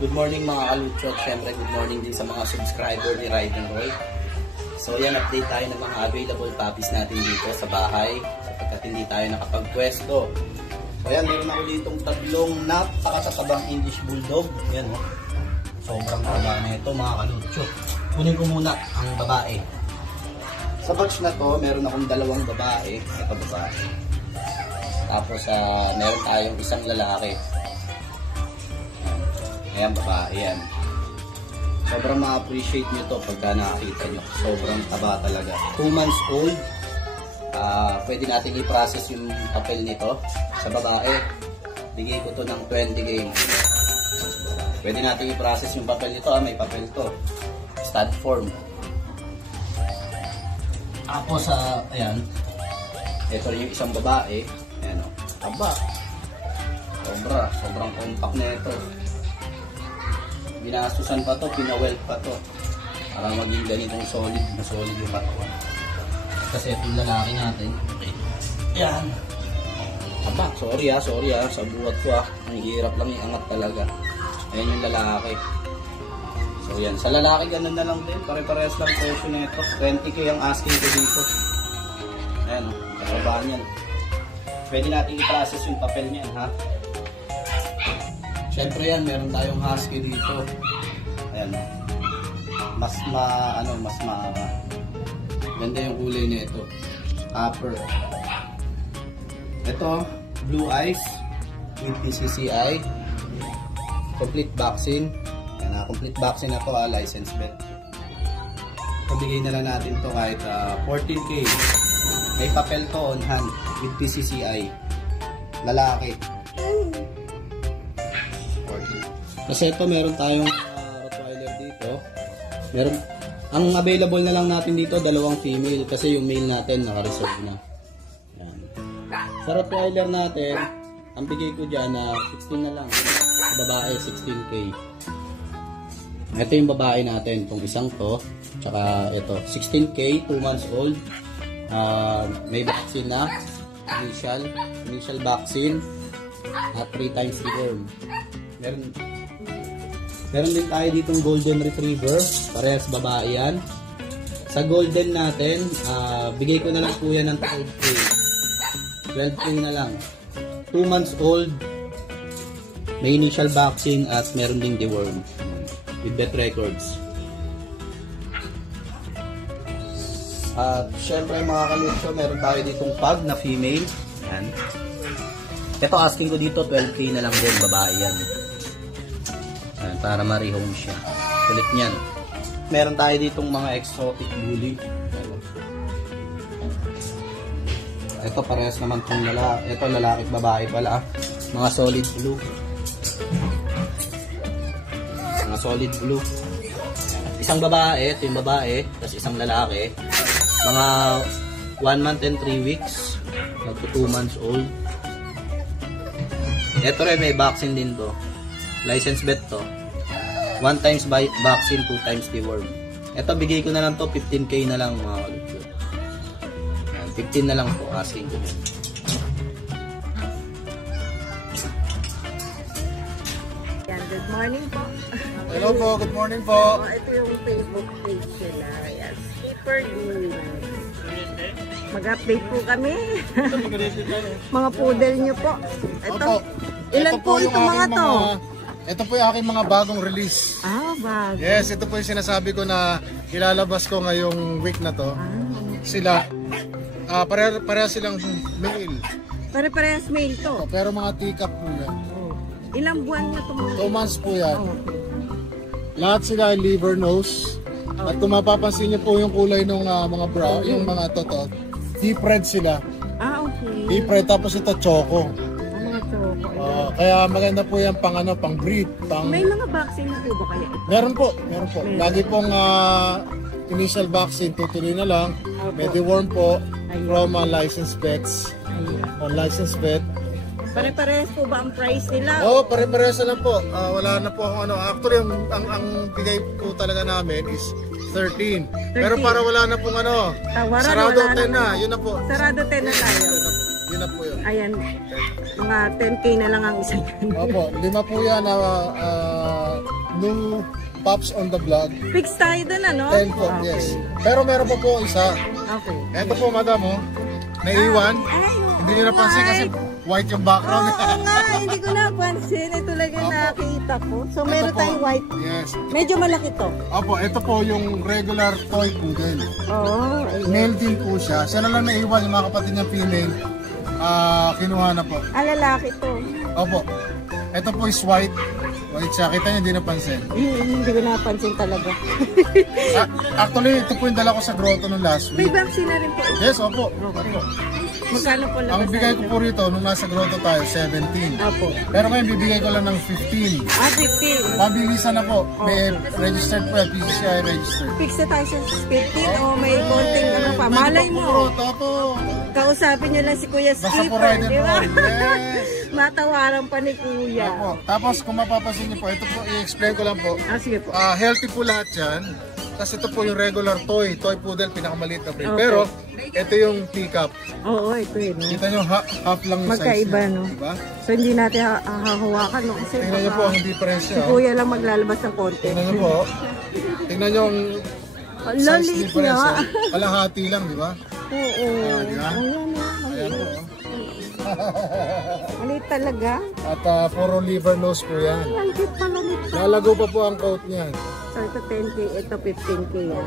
Good morning mga kalutsot. Siyempre good morning din sa mga subscriber ni Ride and Roll. So yan, update tayo ng mga available puppies natin dito sa bahay sapagkat hindi tayo nakapagpwesto. So yan, meron ako ditong tatlong napakatatabang English Bulldog. Yan o. Sobrang taba na ito mga kalutsot. Kunin ko muna ang babae. Sa batch na to, meron akong dalawang babae. Ito babae. Tapos meron tayong isang lalaki. Ayan, babae yan. Sobrang ma-appreciate nyo to pagka nakakita nyo. Sobrang taba talaga. 2 months old. Pwede natin i-process yung papel nito. Sa babae, bigay ko to ng 20K. Pwede natin i-process yung papel nito. May papel to. Stud form. Tapos, ayan. Ito yung isang babae. Ayan o. Taba. Sobrang compact na ito. Binasusan pa to, pinaweld pa to para maging ganitong solid yung katawan. Kasi itong lalaki natin, yan. Aba, sorry sa buhat ko ang hirap lang iangat talaga. Ayan yung lalaki. So yan, sa lalaki ganun na lang din, pare-parehas lang presyo na ito. 20K ang asking ko dito. Ayan, kasabaan yan. Pwede natin i-process yung papel niyan, ha. Siyempre yan, meron tayong husky dito. Ayan. Mas ganda yung kulay nito. Copper. Ito, blue eyes with PCCI. Complete vaccine. Ayan, complete vaccine ako, license vet. Pabigay na lang natin to kahit 14K. May papel to on hand with PCCI. Lalaki. Kasi ito meron tayong Rottweiler dito. Ang available na lang natin dito dalawang female kasi yung male natin naka-reserve na. Yan. Sa Rottweiler natin, ang bigay ko dyan na 16 na lang. Sa babae 16K. Ito yung babae natin, itong isang to. Tsaka ito, 16K, 2 months old. May vaccine na. Initial vaccine. At 3 times deworm. Meron din tayo ditong golden retriever, parehas babae yan. Sa golden natin, bigay ko na lang po yan ng 12K. 12K na lang. 2 months old, may initial vaccine at meron ding deworm with vet records. At syempre mga kalutso, meron tayo ditong pug na female. Yan. Ito asking ko dito 12K na lang din, babae yan. Para ma-rehome siya. Kulit niyan. Meron tayo ditong mga exotic bully. Ito parehas naman itong lalaki. Ito lalaki at babae pala. Mga solid blue. Mga solid blue. Isang babae. Ito yung babae. Tapos isang lalaki. Mga 1 month and 3 weeks. Magto 2 months old. Ito rin may vaccine din to. License vet to. 1 times vaccine, 2 times deworm. Ito bigay ko na lang to 15K na lang mga kalutso. 15 na lang po asking ko. Yan, good morning po. Hello po, good morning po. Ito yung Facebook page nila. Yan, Skipper Green. Mag-update po kami. Mga poodle nyo po. Ito, ilan po itong mga to? Ito po yung aking mga bagong release. Bago. Yes, ito po yung sinasabi ko na ilalabas ko ngayong week na to. Sila, pareha silang male. Pare-parehas male to. Pero mga teacup po yan. Ilang buwan na ito mga? 2 months po yan. Lahat sila liver nose. At kung mapapansin niyo po yung kulay ng mga bra, yung mga toto, deep red sila. Okay. Deep red, tapos ito choco. Kaya maganda po yan pang breed. May mga vaccine na po ba kaya ito? Meron po. Lagi pong initial vaccine, tutuloy na lang. May deworm po from licensed vets. On licensed vet. Pare-parehas po ba ang price nila? Oo, pare-parehas na lang po. Wala na po akong ano. Actually, ang bigay po talaga namin is 13. Pero para wala na pong ano, Tawaran, sarado 10 na. Yun na po. Sarado 10 na tayo. Yun na po yun. Ayan, mga 10K na lang ang isa. Opo, 5 po yan na new pups on the vlog. Fix tayo dun, ano? 10 po, yes. Pero meron pa po isa. Okay. Ito po, madam, oh. Naiwan. Ay, Hindi nyo napansin kasi white yung background. Oo nga, hindi ko napansin. Ito talaga nakita ko. So, meron Ito po. tayong white. Yes. Medyo malaki to. Opo, ito po yung regular toy poodle. Oo. Male din po siya. Siya na lang naiwan, yung mga kapatid niya female. Kinuha na po. Lalaki to. Opo. Ito po is white. White siya. Kita niyo, hindi napansin. Hindi ko napansin talaga. Actually, ito po yung dala ko sa grotto nung last May week. vaccine na rin po. Yes, opo. Opo. Magkano po lang? Ang bigay ko po rito, nung nasa grotto tayo, 17. Apo. Pero ngayon, bibigay ko lang ng 15. 15. Mabilisan na po. May registered po, PCCI registered. Fix na tayo sa 15 o may konting ano pa. Malay mo. Grotto po. Kausapin nyo lang si Kuya Basta po Skipper, rider di po. ba? Yes. Matawaran pa ni Kuya. Opo. Tapos kung mapapansin niyo po, ito po, i-explain ko lang po. Sige po. Healthy po lahat yan. Kasi ito po yung regular toy poodle, pinakamaliit na breed. Okay. Pero, ito yung teacup. Oo, ito yun. No? Kita nyo, half lang yung size Magkaiba, niya. no? Diba? So, hindi natin hahawakan, no? Kasi Tingnan nyo po ang difference si niya. oh. Kuya lang maglalabas ng konti. Tingnan nyo po. Tingnan nyo ang size Lalit difference. niya. Kalahati lang, di ba? Oo. Diba? Ayan, Ayan po. oh. Maliit talaga. At puro liver nose po yan. Ang cute pala nito. Lalago pa po ang coat niyan. So, ito 10K, ito 15K, ah.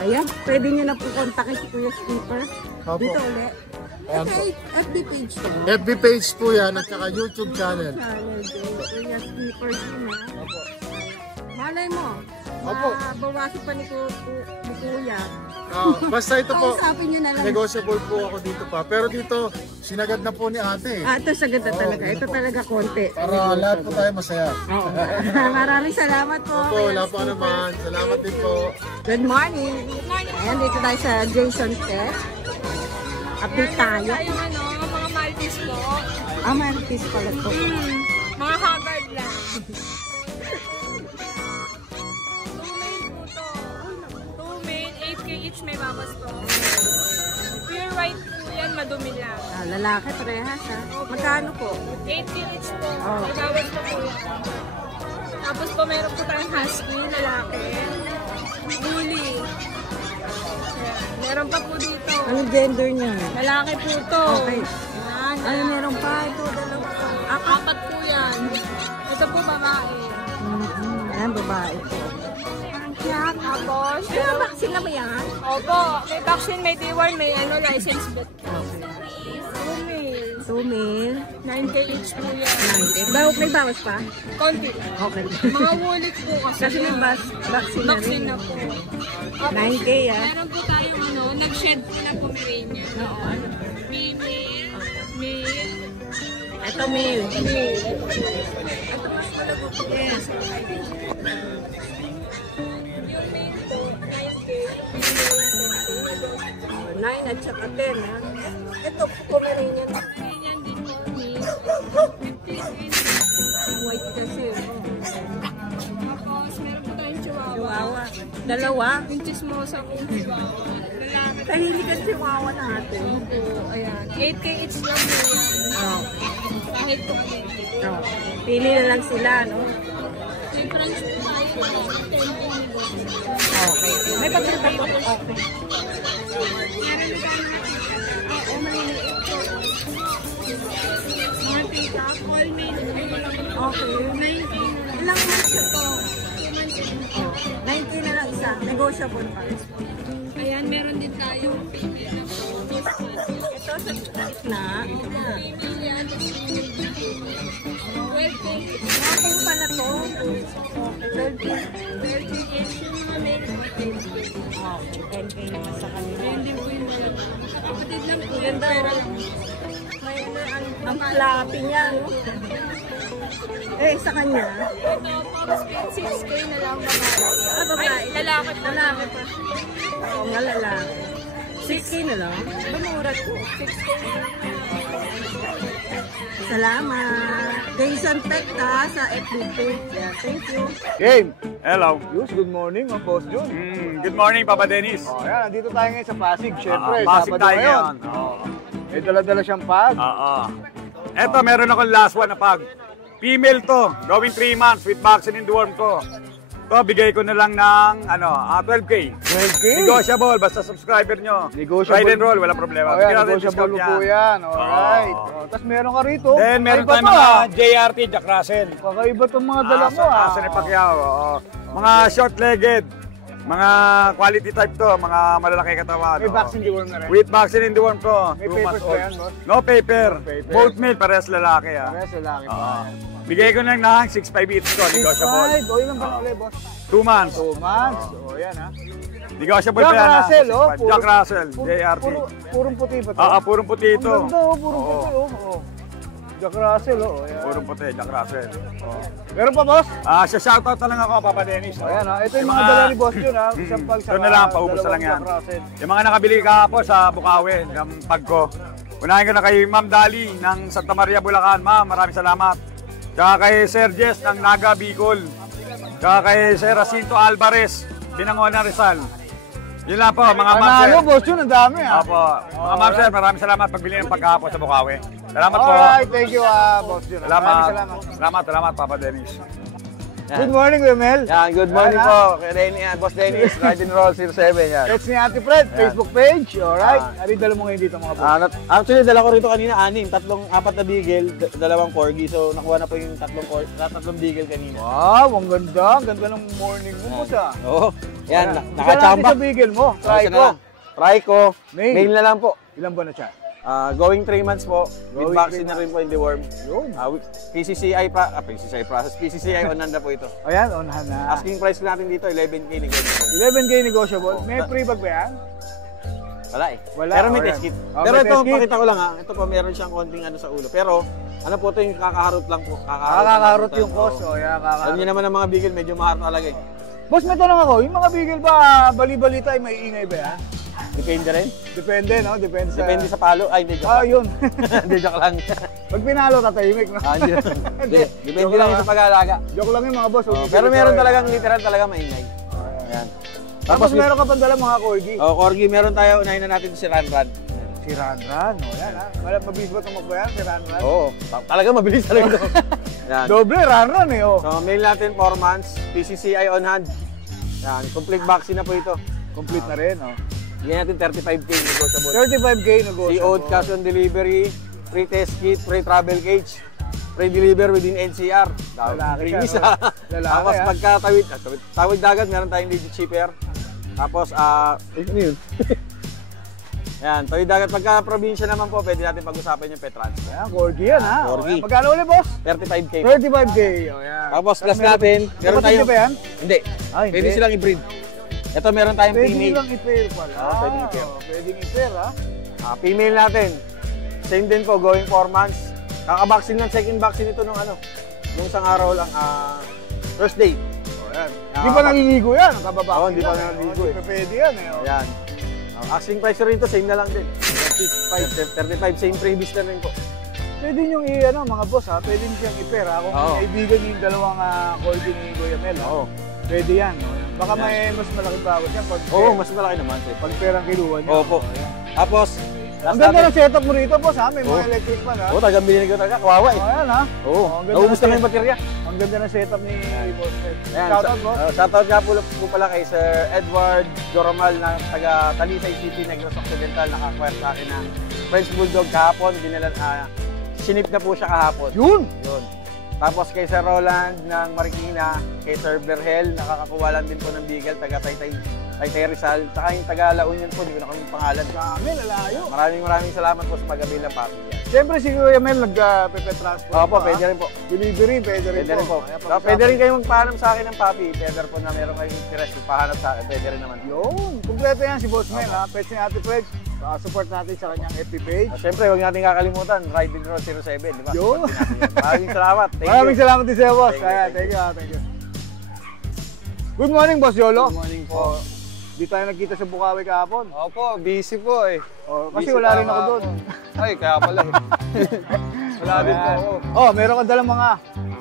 Ayan, pwede nyo na po kontakin si Kuya Skipper. Opo. Dito ulit. Ayan po. Okay, FB page to. FB page po yan at saka YouTube channel. Channel din. Kuya Skipper din, ha. Opo. Malay mo. Opo. Bawasan pa ni Kuya. Basta ito po, Kausapin nyo na lang. negotiable po ako dito pa. Pero dito, sinagad na po ni ate. Ito sa ganda talaga. Ito talaga konti. Para lahat po tayo masaya. Oo. Maraming salamat po. Opo, wala po naman. Salamat din po. Good morning. Ayan, dito tayo sa Jason Pet. Update tayo. Yung ano, mga Maltese po. Mantis pala to. Mga Haggard lang. 2 male, 8K each may babas to. Pure white po yan, madumi lang. Lalaki parehas ha. Magkano po? 8K each po, Oh. may babas po po yan. Tapos po meron po tayong husky, lalaki. Bully. Ayan. Meron pa po dito. Anong gender niya? Lalaki po to. Okay. Ayan. Ay, meron pa. Ito, dalawa po. Apat po yan. Ito po babae. Ayan, babae po. Tapos, Ay, vaccine na ba yan? opo, may vaccine, may D1, may ano, license vet. Okay. 2 male. 2 mil. 9K each po yan. May bawas pa? Konti lang. Okay. Mga wulit po kasi. Kasi may vaccine na rin. Vaccine na po. 9K ah. Meron po tayong ano, nag-shed po na Pomeranian. Female, male, Ito male. male. Yes. Yung male po, 9K. 9 at saka 10 ha. Ito po Pomeranian. Ganyan din po, male. 15K. White kasi. Tapos, meron po tayong chihuahua. Chihuahua. Dalawa. Yung chismosa po, chihuahua. Lalaki Kahili ka chihuahua natin. po, ayan. 8K each lang po yan. Oh. Kahit po. Oh. Pili na lang sila, no? May French po tayo, 10K nito. Okay. May pagkita po. Okay. Meron na tayo oo, maliliit po. Mga tita, all male. Okay. 9K na lang. Ilang months na to? 2 months na. 90 na lang isa. Negotiable pa. Ayan, meron din tayong female na po. Ito sa gitna. Female yan. 12K. Mga pala to. 12K each yung mga male. 10K. Okay. 10K naman sa kanila. Ayun din po yung mga kapatid lang po. Ganda. Pero, May ang flappy niya, no? Eh, sa kanya. ito, Fox Pit, 6K na lang babae. Ah, babae. Ay, lalaki po. Lalaki pa. Oo nga, lalaki. 6K na lang? Bamura to. 6K na lang. Salamat. Jason Peck ka sa FB page. Yeah, thank you. Game! Hello. Yus, good morning, mga boss Jun. Good morning, Papa Dennis. Oh, ayan, nandito tayo ngayon sa Pasig. Siyempre, Pasig Sabado tayo ngayon. ngayon. Oo. May dala-dala siyang pag. Oo. Eto, meron akong last one na pag. Female to, going 3 months with vaccine and deworm ko. To, bigay ko na lang ng 12K. 12K? Negotiable, basta subscriber nyo. Negotiable. Ride and roll, wala problema. Oh, yan, Bigyan natin negotiable discount po yan. Alright. Oo. Oh, tapos meron ka rito. Then, meron Ay, tayong iba to, mga ah. JRT, Jack Russell. Kakaiba itong mga dala mo ah. Asa ni Pacquiao. Oo. Mga short-legged. Mga quality type to, mga malalaki katawan. May oo. vaccine deworm na rin. With vaccine and deworm ko. May 2 papers months ba old. yan, boss? No paper. No paper. Both male, parehas lalaki. Parehas lalaki pa. Oo. Bigay ko na ng 6.5 each ko, negotiable. 6.5. O, ilan ba ulit, boss? 2 months. 2 months. O, yan ha. Negotiable Jack pa yan. Russell, oh. 6.5. Jack Russell, JRT. Purong puti ba ito? Purong puti Ang ito. ganda, oh. Purong puti, oh. Jack Russell, oh. Ayan. Purong puti, Jack Russell. Meron pa, boss? Shoutout na lang ako, Papa Dennis. O, yan ha. Ito yung mga dala ni boss yun ha. Isang pag sa Doon na lang, paubos na lang yan. Jack Russell. Yung mga nakabili ka po sa Bukawi, ng Pagko. Unahin ko na kay Ma'am Dali ng Santa Maria, Bulacan. Ma'am, maraming salamat. Tsaka kay Sir Jess ng Naga, Bicol. Tsaka kay Sir Jacinto Alvarez, Binangonan, Rizal. Yun lang po, mga ma'am sir. Panalo, boss yun. Ang dami ha. Opo, mga ma'am sir, maraming salamat pagbili ng pagkapo sa Bukawi. Salamat po. Alright, thank you boss yun. Salamat. Salamat. Salamat, Papa Dennis. Good morning, Wimel. Yan, good morning po. Kay Denny, Boss Dennis, Ride and Roll 07 yan. It's ni Ate Fred, Facebook page. Alright. Ano yung dala mo ngayon dito mga boss? Actually, dala ko rito kanina, 4 na beagle, 2 corgi. So, nakuha na po yung tatlong beagle kanina. Wow, ang ganda. Ang ganda ng morning mo, boss ah. Oo. Yan, Isa natin nakachamba. sa beagle mo. Try Isa na ko. lang. Try ko. Male. Male na lang po. Ilan ba na siya? Going 3 months po. With Going vaccine 3 na rin po in the worm. Yun. PCCI process. PCCI on na po ito. Ayan, onahan na. Asking price natin dito, 11K negotiable. 11K negotiable. May free bag ba yan? Wala eh. Wala, Pero may alright. test kit. Oh, Pero may ito, test kit. pakita ko lang ha. Ito pa meron siyang konting ano sa ulo. Pero, ano po ito yung kakaharot lang po. Kakakarot yung Oo. cost. O, yan, Alam kakakarot. niyo naman ang mga bigel, medyo mahal talaga eh. Boss, may tanong ako. Yung mga beagle ba, bali-balita ay may ingay ba yan? Depende rin. Depende, no? Depende sa... Depende sa palo. Ay, hindi, joke Ah, lang. yun. Hindi, joke lang. Pag pinalo, tatahimik, no? Hindi. Hindi. Depende Joke lang lang, yun sa pag-aalaga. Joke lang yung mga boss. Oh, pero meron talagang literal talaga maingay. Ayan. Tapos meron ka pang dala mga corgi. Oh, corgi, meron tayo. Unahin na natin si Ranran. Si Ranran, o yan ha. Mabilis ba tumakbo yan, si Ranran? Oo. Talaga mabilis talaga ito. Yan. Doble, Ranran eh, oh. So, mail natin 4 months. PCCI on hand. Yan. Complete vaccine na po ito. Complete na rin, oh. Bigyan natin 35K negotiable. 35K negotiable. COD, cash on delivery, free test kit, free travel cage, free deliver within NCR. Lalaki siya, Freebies, no? ha? Lalaki, Tapos ha? pagkatawid, tawid dagat, meron tayong legit shipper. Tapos, ano yun? Yan, tawid dagat. Pagka probinsya naman po, pwede natin pag-usapan yung Petrans. Ayan, corgi yan ha. Corgi. Ayan, magkano ulit, boss? 35K. 35K, o yan. Tapos, class natin, meron Kapatid tayong... niyo ba yan? Hindi. Ah, hindi. Pwede silang i-breed. Ito, meron tayong Pwede female. nilang i-pair pala. Pwedeng i-pair. Pwedeng i-pair, ha? Female natin. Same din po, going 4 months. Kakabaksin ng second vaccine ito nung isang araw lang, first day. O yan. Hindi pa naliligo yan, ang kababa. Oo, hindi pa naliligo eh. Pwede yan eh. oh. Ayan. Asking price rin ito, same na lang din. 35, same previous na rin po. Pwede niyong mga boss ha, pwede niyo siyang i-pair ha. Kung Oo. kaibigan niyo yung dalawang corgi ni Kuya Mel, ha? Oo. Pwede yan. No? Baka may mas malaking bawas yan pag Oo, mas malaki naman. Sir. pag perang kiluha niyo. Opo. Tapos, Ang ganda ng setup mo rito, boss ha. May mga electric fan ha. Oo, talagang bilinig ko talaga. Kawawa eh. Ayan ha. Oo, ang ganda naubos ng na yung baterya. Ang ganda ng setup ni Boss Ted. Ayan, Shoutout boss. shoutout nga po pala kay Sir Edward Joromal na taga Talisay City, Negros Occidental. Nakakware sa akin ng French Bulldog kahapon. Sinip na po siya kahapon. Yun! Yun. Tapos kay Sir Roland ng Marikina, kay Sir Berhel, nakakakuha lang din po ng Beagle, taga Taytay Rizal, saka yung taga La Union po, hindi ko na kami pangalan. Kami, lalayo. Maraming salamat po sa pag-avail ng papi yan. Siyempre si Kuya Mel nag-transport. Opo, pwede rin po. Delivery, pwede rin Pwede rin po. Ayan, So, pwede rin kayong magpahanap sa akin ng papi. Pwede po na meron kayong interest yung pahanap sa akin. Pwede rin naman. Yun, kumpleto yan si Boss Mel ha. Pets ni Ate Fred. Support natin sa kanyang FB page. Siyempre, huwag natin kakalimutan, Ride and Roll 07, di ba? Yun. Support din natin yan. Maraming salamat. Thank Maraming you. salamat din sa'yo, boss. Thank you, Kaya, thank thank you. Good morning, Boss Yolo. Good morning po. Di tayo nagkita sa Bukawi kahapon. Opo, busy po eh. Kasi Busy wala rin pa ako doon. Ay, kaya pala eh. Wala din po ako. Oh, meron ka dalang mga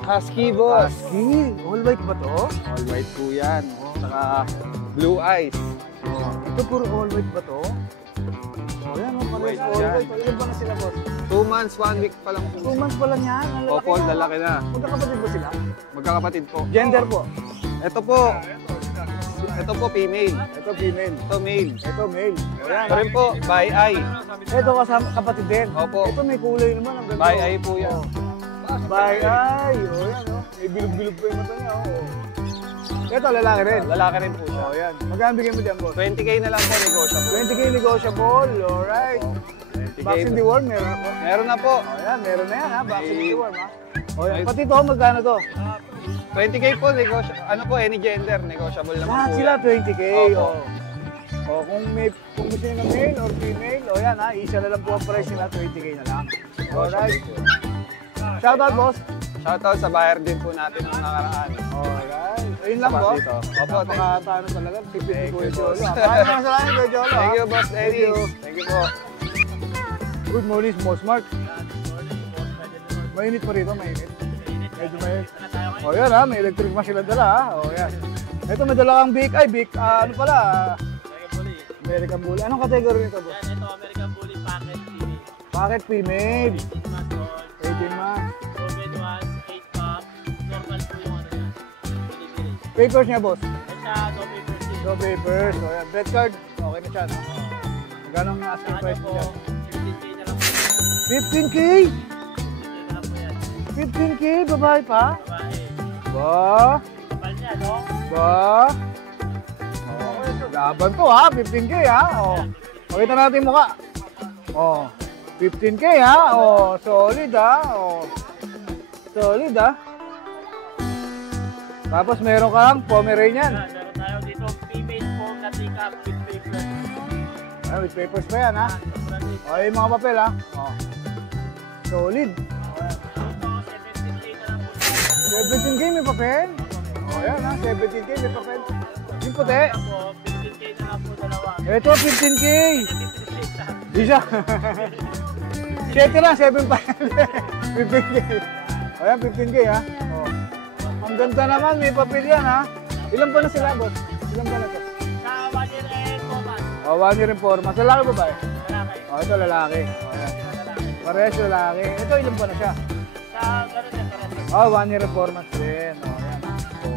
Husky, boss. husky. All white ba to? All white po yan. Saka blue eyes. Ito puro all white ba to? Oh, yan, oh, pares all white. Ilan ba na sila, boss? 2 months, 1 week pa lang po. 2 months pa lang yan. Ang lalaki Opo, lalaki na. Magkakapatid ba sila? Magkakapatid po. Gender po. Ito po female. Ito female. Ito male. Ito male. Ayan. Ito rin po, by eye. Ito kasama kapatid din. Opo. Ito may kulay naman. Ang ganda. By eye po yan. By eye. O yan, oh. May bilog-bilog pa yung mata niya. Oh. Ito, lalaki rin. Lalaki rin po siya. O yan. Magkano bigyan mo dyan, boss? 20k na lang po negotiable. 20k negotiable. Alright. 20K Vaccine na. deworm, meron ako. Meron na po. O yan, meron na yan ha. Vaccine May- deworm ha. O yan. Pati ito, magkano to? 20k po, negotiable. Ano po, any gender, negotiable naman Lahat po sila yan. 20k. Opo. O kung gusto nyo ng male or female, o yan ha, isa na lang po ang price nila, 20k na lang. Alright. Shoutout, boss. Shoutout sa buyer din po natin ng nakaraan. Alright. Ayun lang, Sa boss. dito. Opo, Napakatano talaga. Tipid Thank ni Kuya you, Jolo. boss. Maraming salamat, Kuya Jolo. Thank you, ha. Boss Thank Dennis. you. Thank you po. Good morning, Boss Mark. Mainit pa rito, mainit. Medyo mainit. O yan ha, may electric fan sila dala ha. O yan. Ito may dala kang big, ano pala? American Bully. Anong category nito, boss? Ito, American Bully Packet TV. Packet female. 18 months old. 18 months. Covid ones, 8 pop. Normal po yung ano yan. Delivery. Papers niya, boss? Siya, no papers din. No papers. O yan. Bread card. Okay na siya, no? Magkano ang asking Ano price po, niya? 15K na lang po. 15k? 15K na lang po yan. 15k? Babae pa? Babae. Ba? Kapal niya, no? Ba? Laban to ha, 15k ha. Oh. Pakita natin yung mukha. Oh. 15k ha. Oh, solid ha. Oh. Solid ha. Tapos meron kang Pomeranian. Meron tayo dito, female po na tikap with papers. Ah, with papers pa yan ha. Sobrang liit. Oh, yung mga papel ha. Oh. Solid. Ito, 17K na lang po. 17k may papel. Oh, yan ha. 17k may papel. Yung puti. Ito po, 15K na lang po dalawa. Ito, 15k. 15K na. Di siya. 7 lang, 7 pa. 15k. O yan, 15k ha. O. Ang ganda naman, may papel yan ha. Ilan pa na sila, boss? Ilan pa na to? Sa 1 year and 4 months. O, 1 year and 4 months. Lalaki ba ba? Lalaki. O, ito lalaki. O, yan. Parehas lalaki. Ito, ilan pa na siya? Sa gano'n din, parang. O, 1 year and 4 months din. O, yan. O.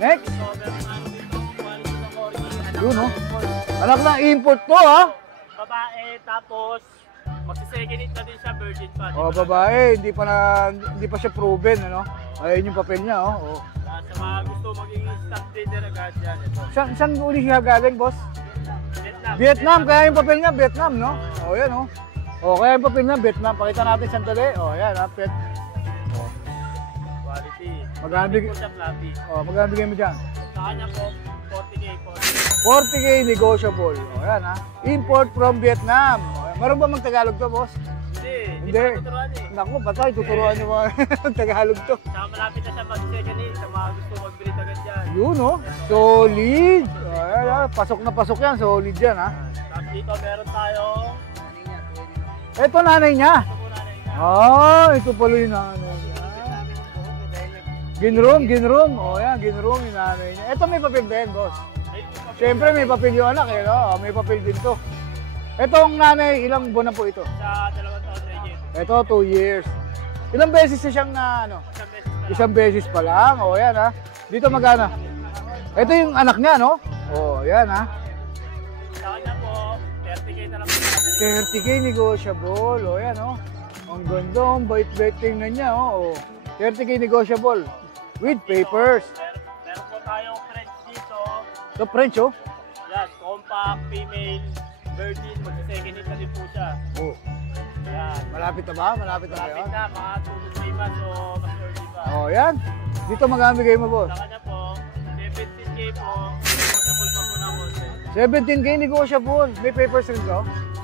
Next. So, meron tayo dito, quality ng corgi. Anak Yun, na no? import. Anak na import to ha. Babae, tapos magsisecond it na din siya, virgin pa. O, babae. Hindi pa siya proven, ano? Ayun yung papel niya, oh. O. Sa mga gusto maging stock trader agad yan, ito. Saan uli siya galing, boss? Vietnam. Vietnam, kaya yung papel niya, Vietnam, no? O, yan, o. O, kaya yung papel niya, Vietnam. Pakita natin sandali. O, yan, ha, pet. Quality. Magkano bigay- Hindi po siya fluffy. O, magkano bigay mo dyan? Sa kanya po, 40K po. 40k negotiable. O, yan, ha. Import from Vietnam. O, yan. Meron ba mag-Tagalog to, boss? Hindi Hindi. pa natuturuan eh. Naku, patay, tuturuan niyo mga Tagalog to. Saka malapit na siya mag-second it sa mga gusto mag-breed agad dyan. Yun, o. Solid. O, yan, ha. Pasok na pasok yan. Solid yan, ha. Tapos dito meron tayong Ito, nanay niya. ito po na rin. Ah, ito pala yung nanay niya. Ginroom. O, yan, ginroom yung nanay niya. Ito may papel din, boss. Siyempre, may papel yung anak, eh, no? May papel din to. Itong nanay, ilang buwan na po ito? Sa 2 taon regime. Ito, 2 years. Ilang beses na siyang na, ano? Isang beses pa lang. Isang beses pa lang. O, yan, ha. Dito magana. Ito yung anak niya, no? O, yan, ha. Sa kanya po, 30K na lang po. 30k negotiable. O, yan, o. Ang ganda, ang bait-bait tingnan niya, o. 30k negotiable. With papers. Meron po tayong French dito. Ito, French, oh. Yan, compact, female, virgin, mag-second it na din po siya. Oh. Yan. Malapit na ba? Malapit na kayo? Malapit na, mga 2 to 3 months o mas early pa. Oh, yan. Dito magambigay mo, boss. Sa kanya po, 17K po, negotiable pa po ng wholesale. 17k negotiable. May papers rin to?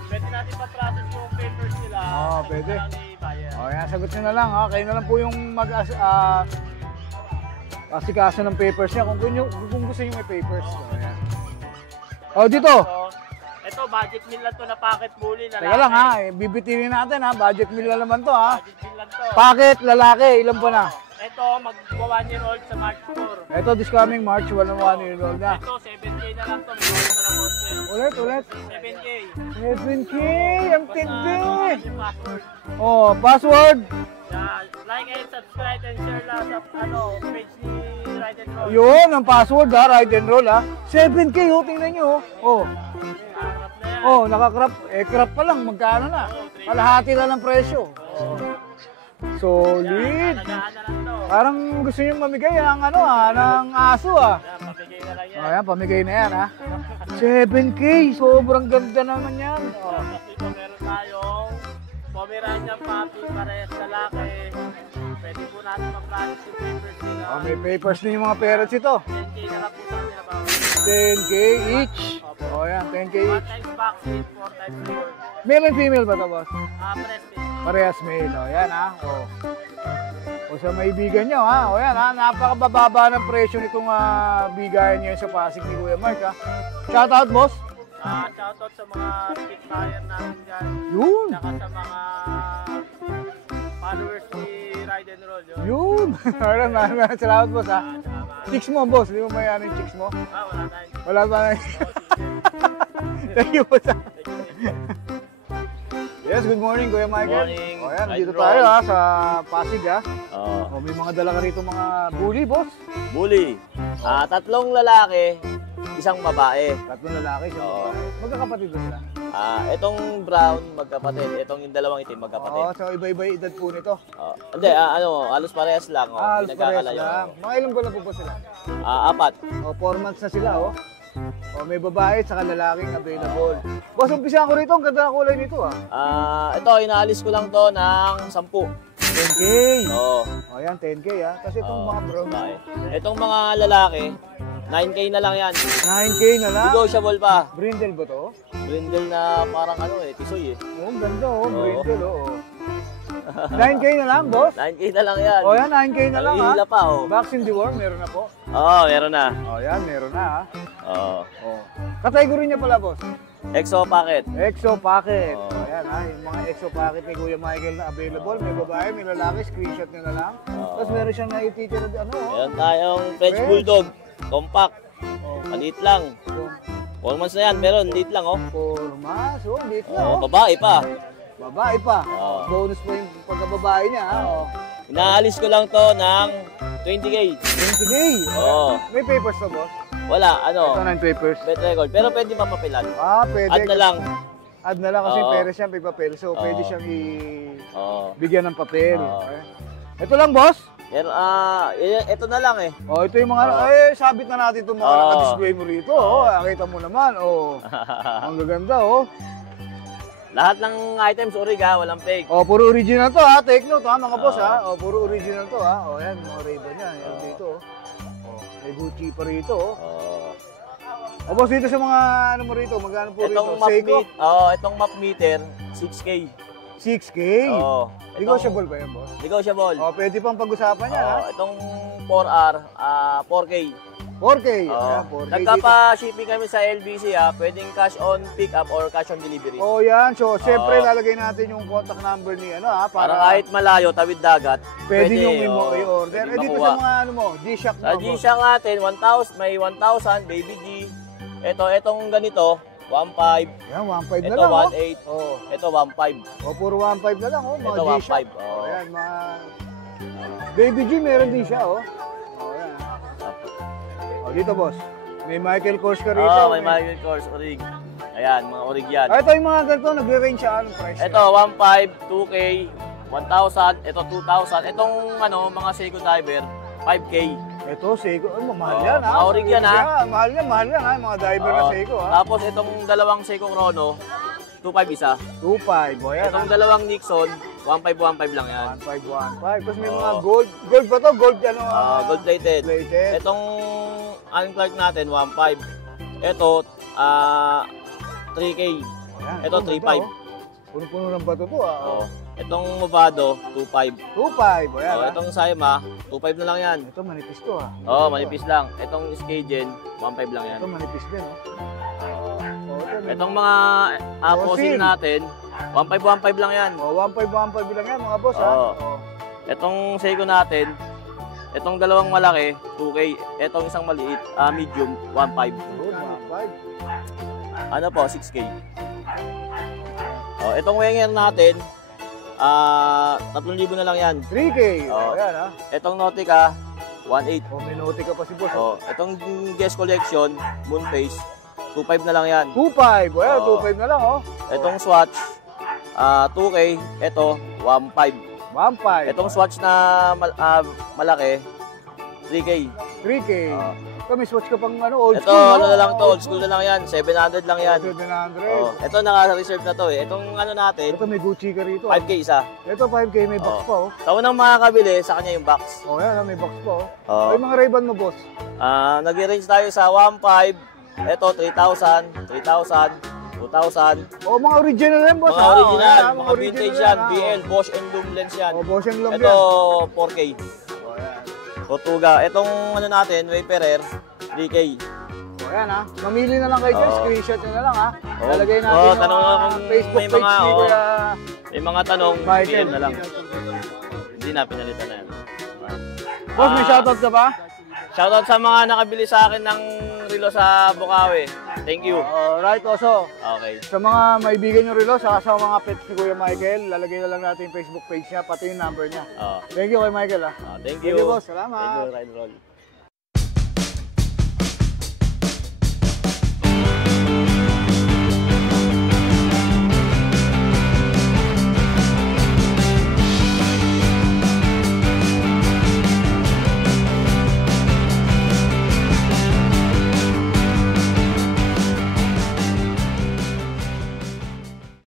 Pwede natin pa-process yung papers nila. Oo, pwede. Lang ni buyer. Oh, yan. Sagot nyo na lang, ha. Kayo na lang po yung asikaso ng papers niya. Kung gusto nyo may papers. Oh, yan. Oh, dito. So, ito, budget meal lang to na packet bully. Teka lang, ha. Bibitirin natin, ha. Budget meal na naman to, ha. Budget meal lang to. Packet, lalaki. Ilan po na? Ito, mag-1 year old sa March 4. Ito, this coming March, 1 year old na. Ito, 7K na lang to. May Ulit. 7K. 7K! Ang tindi! Yung password. Oh, password! Yeah, like and subscribe and share lang sa page ni Ride and Roll. Yun, ang password ha, ride and roll ha. 7K, oh, tingnan nyo. Oh, Harap na yan. oh, nakakrap. Crap pa lang, magkano na? Kalahati na ng presyo. Oh. Solid. Alagaan na lang to. Parang gusto nyo mamigay ng ano ng aso Yeah, pamigay na lang yan. Ayan, pamigay na yan ha. 7K, sobrang ganda naman yan. Oh. Tapos dito meron tayong Pomeranian Puppy, parehas lalaki. Pwede po natin mag-manage yung papers nila. Oh, may papers din yung mga parents ito. 10K na lang po sa kanila ba? 10K each. Oh, yan, 10K 1 each. times vaccine, 4 times board. Male and female ba ito, boss? Prestige. Parehas male. Oh, yan ha. Oh. O sa maibigan nyo ha. O yan ha. Napakabababa ng presyo nitong bigayan nyo sa Pasig ni Kuya Mark ha. Shoutout, boss. Shoutout sa mga repeat buyer natin dyan. Yun. Saka sa mga followers ni Ride and Roll. Yun. Alright, maraming salamat, boss ha. Chicks mo, boss. Di mo may ano yung chicks mo? Wala tayong. Wala pa na. Thank you, boss. Yes, good morning, Kuya Michael. Morning. O yan, Ride dito and tayo roll. ha, sa Pasig ha. Oh, O, may mga dala ka rito mga bully, boss. bully. Tatlong lalaki, isang babae. Tatlong lalaki, siya Oo. magkakapatid ba sila? Itong brown, magkapatid. Itong yung dalawang itim, Oo, magkapatid. so iba-iba yung edad po nito. Hindi, halos parehas lang. Halos Hindi parehas nagkakalayo. lang. Mga ilang buwan na po ba sila? 4. O, 4 months na sila, oh. O, may babae at saka lalaking available. Boss, umpisahan ko rito. Ang ganda ng kulay nito, ah. Ito, inaalis ko lang to ng 10. 10K. Oo. O, yan, 10K, ah. Kasi itong mga brown, babae. Itong mga lalaki, 9K na lang yan. 9K na lang. Negotiable pa. Brindle ba to? Brindle na parang tisoy eh. Oh, ang ganda, oh. Brindle, oh. 9K na lang, boss. 9K na lang yan. O, yan, 9K na lang, Nangihila ha. pa, oh. Vaccine deworm, meron na po. Oo, meron na. O, yan, meron na, ha. Oo. O. Category niya pala, boss. Exo packet. Exo packet. Oh. O, yan, ha. Yung mga exo packet ni Kuya Michael na available. May babae, may lalaki. Screenshot nyo na lang. Tapos meron siyang naititira, ano, oh. Meron tayong French French. Bulldog. Compact. Oh. Maliit lang. 4 months na yan. Meron, liit lang, oh. Formas, oh, dito na, oh. Babae pa. Babae pa. Oo. Bonus pa yung pagkababae niya, ha. Oh. Inaalis ko lang to ng 20K. 20K. Oo. May papers pa, boss? Wala, Ito na yung papers. bet record. Pero pwede mapapilan. Pwede. Add na lang. Add na lang kasi Oo. pera siya, may papel. So, pwede Oo. siyang Oo. bigyan ng papel. Oo. Okay. Ito lang, boss. Pero, ito na lang eh. Oh, ito yung mga, sabit na natin itong mga Oo. naka-display mo rito. Oh, nakita mo naman. Oh, ang gaganda, oh. Lahat ng items orig ha, walang fake. Oh, puro original to, ha. Take note, ha, mga boss, ha. Oh, puro original to, ha. Oh, yan, mga Ray-Ban niya. Yan dito, oh. Oh, may Gucci pa rito, oh. Oo. Oh, boss, dito sa mga, ano mo rito, magkano po rito? Itong map Seiko? itong map meter, 6K. 6K. Oo. Negotiable ba yan, boss? Negotiable. Oh, pwede pang pag-usapan yan, ha. Itong 4R, 4K. 4K. Oo. Ayan, 4K dito. Nagkapa-shipping kami sa LBC ha, pwedeng cash on pick up or cash on delivery. Oh, yan. So, siyempre, Oo. lalagay natin yung contact number ni, ano, ha, Para para kahit malayo, tawid dagat, pwede yung oo, i-order. pwede Dito makuha. sa mga, ano mo, G-Shock mo, Sa G-Shock natin, 1,000, may 1,000, baby G. Itong ganito, 1,500. Yan, 1.5 na Ito, lang, oh. 1,800. Oh. Ito, 1,500. Oh, puro 1.5 na lang, oh. Mga Ito, G-Shock. 1.5, oh. Ayan, mga... Baby G, meron din siya, oh. Oh, yan. Oh, dito, boss. May Michael Kors ka rito. Oo, may Michael Kors, orig. Ayan, mga orig yan. Ito yung mga ganito, nagre-range siya, anong price? Ito, 1,500, 2K, 1,000, ito 2,000. Itong mga Seiko diver, 5K. Ito, Seiko. Ano, mahal Oo, yan, ha? mga orig yan, ha? Mahal yan, ha? Yung mga diver na Oo. Seiko, ha? Tapos itong dalawang Seiko Chrono, 2,500 isa. 2.5, oh, yan. Itong dalawang Nixon, 1,500 lang yan. 1.5, 1.5. Tapos may Oo. mga gold. Gold ba to? Gold, ano? Gold plated. Plated. Itong Allen Clark natin, 1,500. Ito, 3K. Ayan, Ito, 3,500. oh. Puno-puno ng bato to, ah. Oo. Itong Movado, 2,500. 2.5, oh, yan, ha? Itong Saima, 2,500 na lang yan. Ito, manipis to, ha? Oo, manipis lang. Itong Skagen, 1,500 lang yan. Ito, manipis din, oh. Oh, ito, may- Itong mga fossil natin, 1,500 lang yan. Oh, 1.5 lang yan, mga boss, ha? Oo. Oh. Itong Seiko natin, itong dalawang malaki, 2K. Itong isang maliit, medium, 1,500. Good, mga Ano po, 6K. Oh, itong winger natin, 3,000 na lang yan. 3K. Oh. Ayan ha. Itong Nautica, 1,800. Oh, may Nautica pa si boss. Oh, itong Guest Collection, Moonface, 2,500 na lang yan. 2.5. Ayan, Oh. 2.5 na lang oh. Itong Swatch, 2K, ito, 1,500. 1.5. Itong Swatch na malaki, 3K. 3K. Oh. Ito, may swatch ka pang old Ito, school. ano na lang to, old school na lang yan, 700 lang yan. 700. Oh, ito naka-reserve na to eh. Itong ano natin, Ito may Gucci ka rito. 5K isa. Ito 5K, may box Oh. pa oh. Sa unang makakabili, sa kanya yung box. Oh, yan, may box pa oh. Oh. Ay, mga Ray-Ban mo, boss. Nag-range tayo sa 1,500, ito 3,000, 3,000, 2,000. Oh, mga original yan, boss. Mga ha? original, Oh, yan, mga vintage yan, ha? BL, Bosch and Lumlens yan. Oh, Bosch and Lumlens Ito yan. 4K. Oh, yan. Tortuga. Itong ano natin, Wayfarer, 3K. Oh, yan ha. Mamili na lang kayo dyan, Oo. screenshot nyo na lang ha. Oo. Lalagay natin Oo, yung tanong mga lang kung Facebook may page mga, ni oo. Kuya May mga tanong, Michael. PM na lang. Hindi na, pinalitan na yan. Boss, may shoutout ka pa? Shoutout sa mga nakabili sa akin ng relo sa Bukawi. Thank you. Right, also. Okay. Sa mga maibigan nyo relo, saka sa mga pets ni Kuya Michael, lalagay na lang natin yung Facebook page niya, pati yung number niya. Oh. Thank you kay Michael ha. Thank Thank you. you, boss. Salamat. Thank you, Ride Roll.